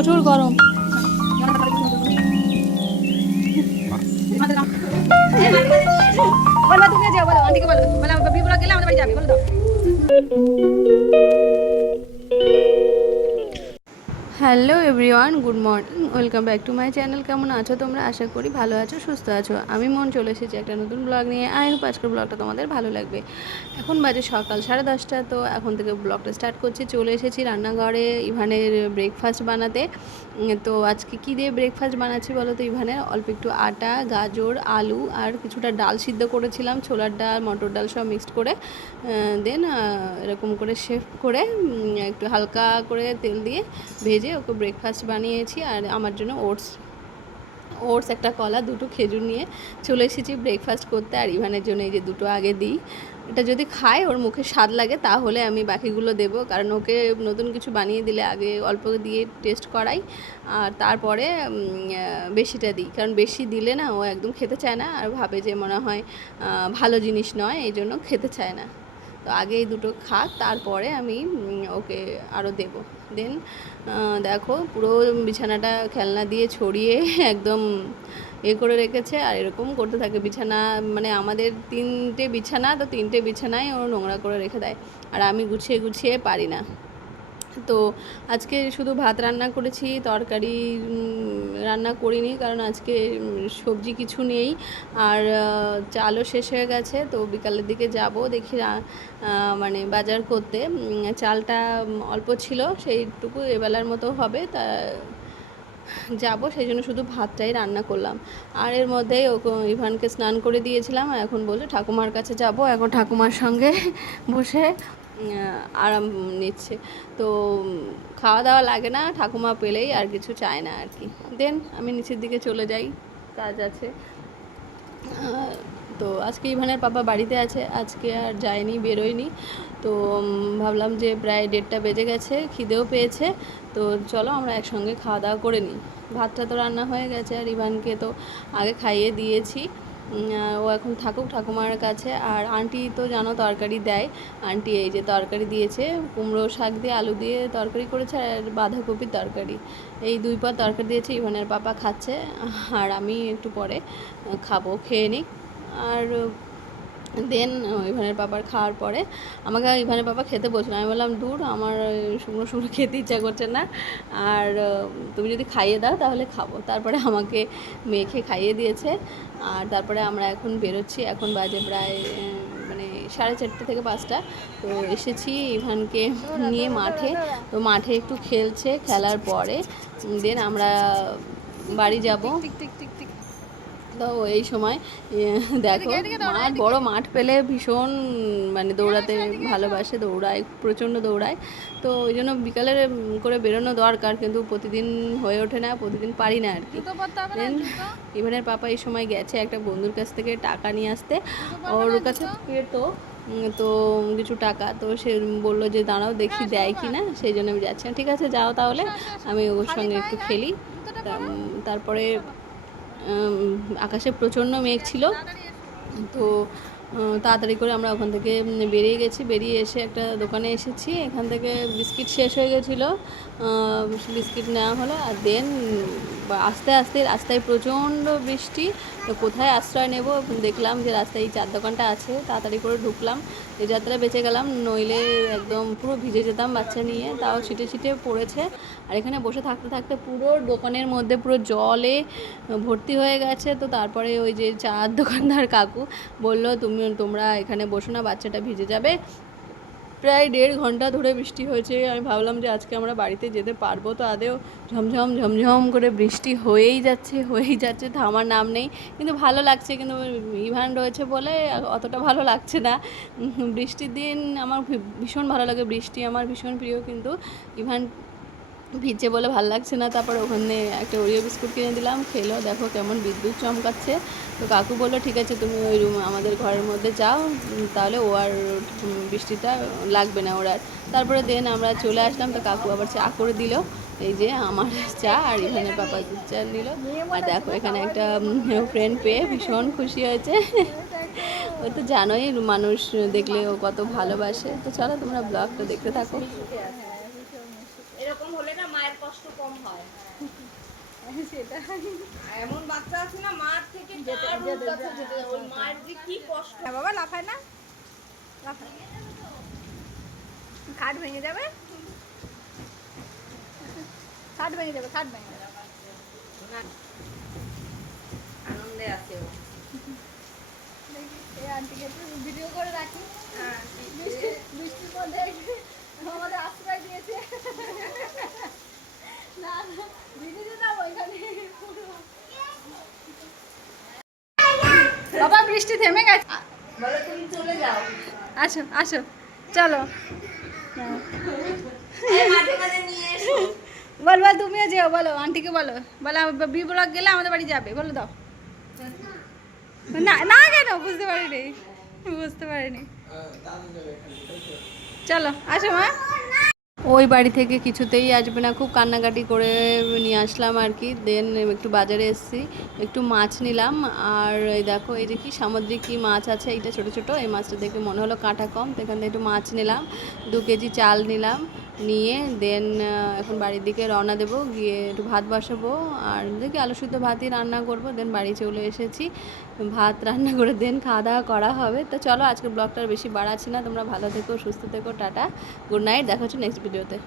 প্রচুর গরম। Everyone good morning welcome back to my channel কেমন আছো তোমরা? আশা করি ভালো আছো, সুস্থ আছো। আমি মন চলে এসেছি একটা নতুন ব্লগ নিয়ে। আই হোপ আজকের ব্লগটা তোমাদের ভালো লাগবে। এখন বাজে সকাল সাড়ে দশটা, তো এখন থেকে ব্লগটা স্টার্ট করছি। চলে এসেছি রান্নাঘরে ইভানের ব্রেকফাস্ট বানাতে। তো আজকে কী দিয়ে ব্রেকফাস্ট বানাচ্ছি বলো তো? ইভানের অল্প একটু আটা, গাজর, আলু আর কিছুটা ডাল সিদ্ধ করেছিলাম। ছোলার ডাল, মটর ডাল সব মিক্সড করে দেন এরকম করে শেফ করে একটু হালকা করে তেল দিয়ে ভেজে ওকে ব্রেকফাস্ট বানিয়েছি আর আমার জন্য ওটস ওটস একটা কলা, দুটো খেজুর নিয়ে চলে এসেছি ব্রেকফাস্ট করতে আর ইভানের জন্য এই যে দুটো আগে দিই। এটা যদি খায়, ওর মুখে স্বাদ লাগে তাহলে আমি বাকিগুলো দেবো। কারণ ওকে নতুন কিছু বানিয়ে দিলে আগে অল্প দিয়ে টেস্ট করাই আর তারপরে বেশিটা দিই। কারণ বেশি দিলে না ও একদম খেতে চায় না আর ভাবে যে মনে হয় ভালো জিনিস নয়, এই জন্য খেতে চায় না। তো আগে এই দুটো খাক তারপরে আমি ওকে আরও দেব। দেন দেখো পুরো বিছানাটা খেলনা দিয়ে ছড়িয়ে একদম এ করে রেখেছে, আর এরকম করতে থাকে। বিছানা মানে আমাদের তিনটে বিছানা, তো তিনটে বিছানায় ও নোংরা করে রেখে দেয়। আর আমি গুছিয়ে গুছিয়ে পারি না। তো আজকে শুধু ভাত রান্না করেছি, তরকারি রান্না করিনি কারণ আজকে সবজি কিছু নেই আর চালও শেষ হয়ে গেছে তো বিকালের দিকে যাব দেখি মানে বাজার করতে। চালটা অল্প ছিল সেইটুকু এবেলার মতো হবে তা, যাব সেই জন্য শুধু ভাতটাই রান্না করলাম। আর এর মধ্যেই ওকে, ইভানকে স্নান করে দিয়েছিলাম, এখন বলছে ঠাকুমার কাছে যাব, এখন ঠাকুমার সঙ্গে বসে আরাম নিচ্ছে। তো খাওয়া দাওয়া লাগে না, ঠাকুমা পেলেই আর কিছু চায় না আর কি। দেন, আমি নিচের দিকে চলে যাই, কাজ আছে। তো আজকে ইভানের পাপা বাড়িতে আছে, আজকে আর যায়নি, বেরোয়নি। তো ভাবলাম যে প্রায় দেড়টা বেজে গেছে, খিদেও পেয়েছে। তো চলো আমরা একসঙ্গে খাওয়া দাওয়া করে নিই। ভাতটা তো রান্না হয়ে গেছে আর ইভানকে তো আগে খাইয়ে দিয়েছি। ও এখন থাকুক ঠাকুমার কাছে। আর আন্টি তো জানো তরকারি দেয়। আন্টি এই যে তরকারি দিয়েছে, কুমড়ো শাক দিয়ে আলু দিয়ে তরকারি করেছে আর বাঁধাকপির তরকারি। এই দুই পদ তরকারি দিয়েছে, ইভানের পাপা খাচ্ছে। আর আমি একটু পরে খাব, খেয়ে নিই আর দেন ইভানের পাপার খাওয়ার পরে আমাকে ইভানের পাপা খেতে বলছিল আমি বললাম দূর আমার শুকনো শুকনো খেতে ইচ্ছা করছে না আর তুমি যদি খাইয়ে দাও তাহলে খাব তারপরে আমাকে মেখে খাইয়ে দিয়েছে আর তারপরে আমরা এখন বেরোচ্ছি এখন বাজে প্রায় মানে সাড়ে চারটে থেকে পাঁচটা তো এসেছি ইভানকে নিয়ে মাঠে তো মাঠে একটু খেলছে খেলার পরে দেন আমরা বাড়ি যাব তো এই সময়। দেখো মাঠ বড় মাঠ পেলে ভীষণ মানে দৌড়াতে ভালোবাসে দৌড়ায় প্রচণ্ড দৌড়ায়। তো ওই জন্য বিকালে করে বেরোনো দরকার কিন্তু প্রতিদিন হয়ে ওঠে না প্রতিদিন পারি না আর কি। দেন ইভানের পাপা এই সময় গেছে একটা বন্ধুর কাছ থেকে টাকা নিয়ে আসতে। ওর কাছে পেতো তো কিছু টাকা তো সে বলল যে দাঁড়াও দেখি দেয় কি না সেই জন্য আমি যাচ্ছি। ঠিক আছে যাও তাহলে। আমি ওর সঙ্গে একটু খেলি। তারপরে আকাশে প্রচণ্ড মেঘ ছিল। তো তাড়াতাড়ি করে আমরা ওখান থেকে বেরিয়ে গেছি। বেরিয়ে এসে একটা দোকানে এসেছি। এখান থেকে বিস্কিট শেষ হয়ে গেছিল। বিস্কিট নেওয়া হলো। আর দেন আস্তে আস্তে রাস্তায় প্রচণ্ড বৃষ্টি। তো কোথায় আশ্রয় নেব? দেখলাম যে রাস্তায় এই চার দোকানটা আছে, তাড়াতাড়ি করে ঢুকলাম। এই যাত্রা বেঁচে গেলাম, নইলে একদম পুরো ভিজে যেতাম বাচ্চা নিয়ে, তাও ছিটে ছিটে পড়েছে। আর এখানে বসে থাকতে থাকতে পুরো দোকানের মধ্যে পুরো জলে ভর্তি হয়ে গেছে। তো তারপরে ওই যে চার দোকানদার কাকু বলল, তুমি, তোমরা এখানে বসো না, বাচ্চাটা ভিজে যাবে। প্রায় দেড় ঘণ্টা ধরে বৃষ্টি হয়েছে। আমি ভাবলাম যে আজকে আমরা বাড়িতে যেতে পারব তো আদেও ঝমঝম ঝমঝম করে বৃষ্টি হয়েই যাচ্ছে হয়েই যাচ্ছে থামার নাম নেই। কিন্তু ভালো লাগছে, কিন্তু ইভান রয়েছে বলে অতটা ভালো লাগছে না। বৃষ্টির দিন আমার ভীষণ ভালো লাগে। বৃষ্টি আমার ভীষণ প্রিয়, কিন্তু ইভান ভিজে বলে ভালো লাগছে না। তারপর ওখানে একটা ওরিও বিস্কুট কিনে দিলাম, খেলো, দেখো কেমন বিদ্যুৎ চমকাচ্ছে। তো কাকু বলল, ঠিক আছে, তুমি ওই রুম আমাদের ঘরের মধ্যে যাও তাহলে ও আর বৃষ্টিটা লাগবে না ওর আর। তারপরে দেন আমরা চলে আসলাম, তো কাকু আবার চা করে দিল। এই যে আমার চা আর এখানে পাপা চা নিল। আর দেখো এখানে একটা ফ্রেন্ড পেয়ে ভীষণ খুশি হয়েছে। ও তো জানোই মানুষ দেখলে ও কত ভালোবাসে। তো চলো তোমরা ব্লগটা দেখতে থাকো। এরকম হলে না মায়ের কষ্ট কম হয়। সেটা এমন বাচ্চা আছে না মার থেকে মায়ের যে কি কষ্ট। হ্যাঁ বাবা লাফায় না। লাফায়। খাট ভেঙে যাবে? খাট ভেঙে যাবে খাট ভেঙে যাবে। আনন্দে আছে ও। এই আন্টিকে ভিডিও করে রাখি। বৃষ্টি বৃষ্টির মধ্যে আমাদের আশ্রয় দিয়েছে। না না দিতাম ওইখানে। বাবা বৃষ্টি থেমে গেছে। তুমি চলে যাও। আসো আসো চলো। এই মাঝে মাঝে নিয়ে এসো। বল বল তুমিও যেও বলো আন্টিকে বলো। বলো বি ব্লক গেলে আমাদের বাড়ি যাবে বলো দাও। না না কেন বুঝতে পারিনি। বুঝতে পারিনি। চলো, আসো মা। ওই বাড়ি থেকে কিছুতেই আসবে না, খুব কান্নাকাটি করে নিয়ে আসলাম আর কি। দেন একটু বাজারে এসেছি, একটু মাছ নিলাম। আর এই দেখো, এই যে কি সামুদ্রিক কি মাছ আছে, এইটা ছোট ছোট, এই মাছটা দেখে মনে হলো কাঁটা কম, তো এখান থেকে একটু মাছ নিলাম, দু কেজি চাল নিলাম। নিয়ে দেন এখন বাড়ির দিকে রওনা দেবো, গিয়ে একটু ভাত বসাবো, আর দেখি আলু সুদ্ধ ভাতই রান্না করব দেন বাড়ি চলে এসেছি। ভাত রান্না করে দেন খাওয়া দাওয়া করা হবে। তো চলো আজকে ব্লগটা বেশি বাড়াচ্ছি না। তোমরা ভালো থেকো, সুস্থ থেকো, টাটা গুড নাইট দেখা হচ্ছে নেক্সট ভিডিওতে